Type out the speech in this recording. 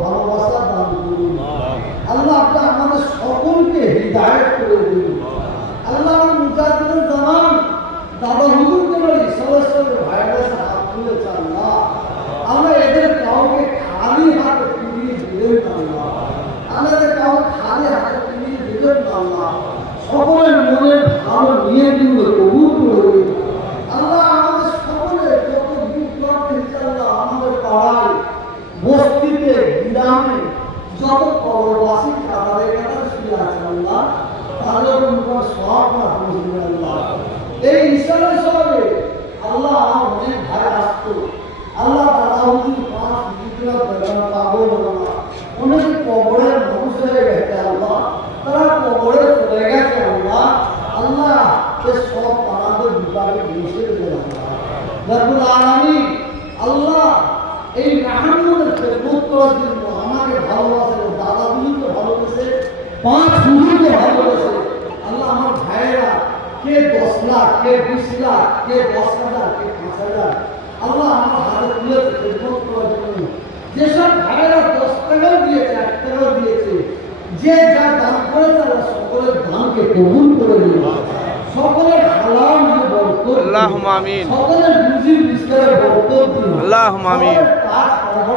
ভালোবাসা দান করুন। আল্লাহ আপনি আমাদের সকলকে হিদায়াত করে দিন। আল্লাহ মুজাহিদুল জামান দাদা হুজুরকে বলি সরাসরি ভাইরাস হাত তুলেছে আল্লাহ, আমরা এদের কাউকে খালি হাতে ফিরিয়ে দিলেন আল্লাহ, আমাদের কাউকে খালি হাতে ফিরিয়ে দিলেন আল্লাহ, সকলের মনে ভালো নিয়ে কিন্তু কবুল করে দিন আল্লাহ। আমাদের সকলের যত বিপ্লব ইনশাআল্লাহ আমাদের পাড়ায় বস্তিতে গ্রামে যত কবরবাসী কাতারে কাতারে শুয়ে আছে আল্লাহ, তাদের উপর সব রাখবেন আল্লাহ। এই ইসলামের শহরে আল্লাহ আমার অনেক ভাই আসতো আল্লাহ, দাদা হুজুর পাঁচ বিপ্লব পাগল আল্লাহ, অনেক কবরের মানুষ হয়ে গেছে আল্লাহ, তারা কবরে চলে গেছে আল্লাহ। আল্লাহ এ সব তাদের বিভাগে বসে দেবেন আল্লাহ রব্বুল আলামিন। আল্লাহ এই রাহমানের খেদমত করার জন্য আমাকে ভালোবাসে, দাদা হুজুরকে ভালোবেসে, পাঁচ হুজুরকে ভালোবেসে আল্লাহ আমার ভাইয়েরা কে 10 লাখ, কে 20 লাখ, কে 10,000, কে 5,000 আল্লাহ আমার হাতে তুলেছে খেদমত করার জন্য। যেসব ভাইয়েরা 10 টাকাও দিয়েছে, 1 টাকাও দিয়েছে, যে যা দান করেছে আল্লাহ সকলের দানকে কবুল করে নিন, সকলের হালাল দিয়ে বরকত দিন, আল্লাহুম্মা আমিন, সকলের রুজি রিজকের বরকত দিন, আল্লাহুম্মা আমিন।